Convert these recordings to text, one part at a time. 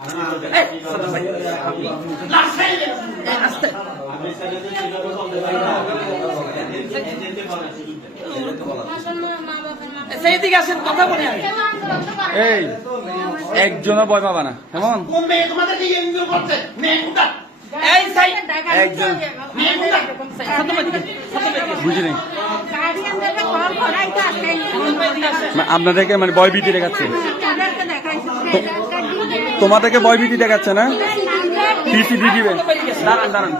এই একজনও ভয় পাবা না, কেমন? বুঝিনি আপনাদেরকে মানে ভয় ভীতি দেখাচ্ছে, তোমাদেরকে ভয় ভীতি দেখাচ্ছে না? টিসি দিয়ে দিবে, দাঁড়ান দাঁড়ান,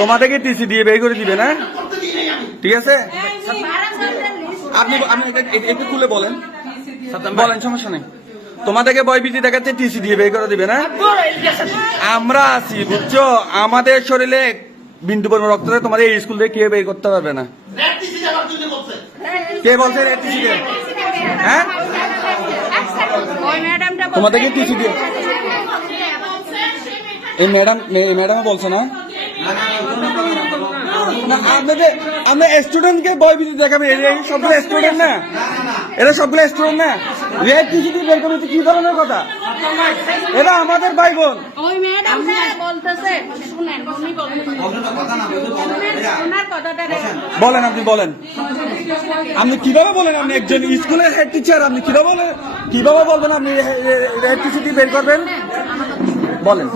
তোমাদেরকে টিসি দিয়ে বের করে দিবে না? ঠিক আছে, আপনি একটু খুলে বলেন, বলেন, সমস্যা নেই। তোমাদেরকে ভয়ভীতি দেখাচ্ছে, টিসি দিয়ে বের করে দিবে না? আমরা আছি, বুঝছো? আমাদের শরীরে বিন্দু পরিমাণ রক্ত থাকে, তোমাদের এই স্কুল থেকে কেউ বের করতে পারবে না। কে বলছে রেড টিসি দিয়ে? হ্যাঁ, তোমাদেরকে টিসি দিয়ে এই ম্যাডাম বলছে না? আমরা স্টুডেন্টকে ভয়ভীতি দেখাবে, সবগুলো স্টুডেন্ট না, এরা সবগুলো স্টুডেন্ট না। রেড টিসি দিয়ে বের করবে কি ধরনের কথা? এরা আমাদের ভাই বোন। বলেন, আপনি বলেন, আপনি কিভাবে বলেন? আপনি একজন স্কুলের হেড টিচার, আপনি কিভাবে বলবেন আপনি রেড টিসি দিয়ে বের করবেন? বলেন।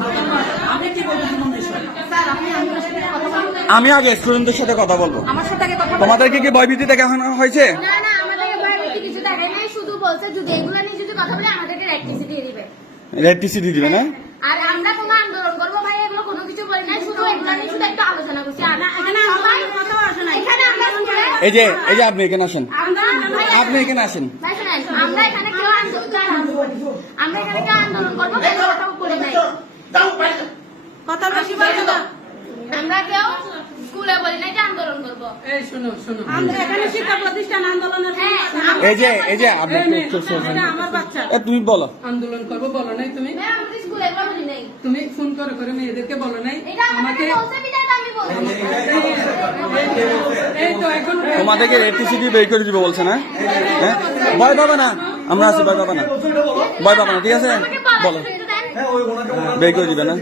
আমি আগে স্টুডেন্টদের সাথে কথা বলবো। তোমাদেরকে কি ভয়ভীতি দেখানো হয়েছে? রেড টিসি দিয়ে দিবে না? আর আমরা কোনো আন্দোলন করবো ভাই, এগুলো কোনো কিছু বলি না, শুধু এগুলো নিয়ে শুধু একটা আলোচনা করছি। এই যে আপনি এখানে আসেন, আপনি এখানে আসেন। আমরা এখানে কেউ আন্দোলন করবো কথাও করি নাই, কথা বেশি বলি না। আমরা কেউ স্কুলে বলি না যে আন্দোলন করবো। আমরা এখানে শিক্ষা প্রতিষ্ঠান আন্দোলনের, এই যে আপনি আমার বাচ্চা, তুমি বলো আন্দোলন করবো বলো নাই তুমি? স্কুলে বলি নাই, তুমি ফোন করে মেয়েদেরকে বলো নাই? আমাকে এই তো এখন তোমাদেরকে রেড টিসি দিয়ে বের করে দিবে বলছে না? হ্যাঁ, ভয় পাবে না, আমরা আছি, ভয় পাবে না, ঠিক আছে? বলো, বের করে দিবে না?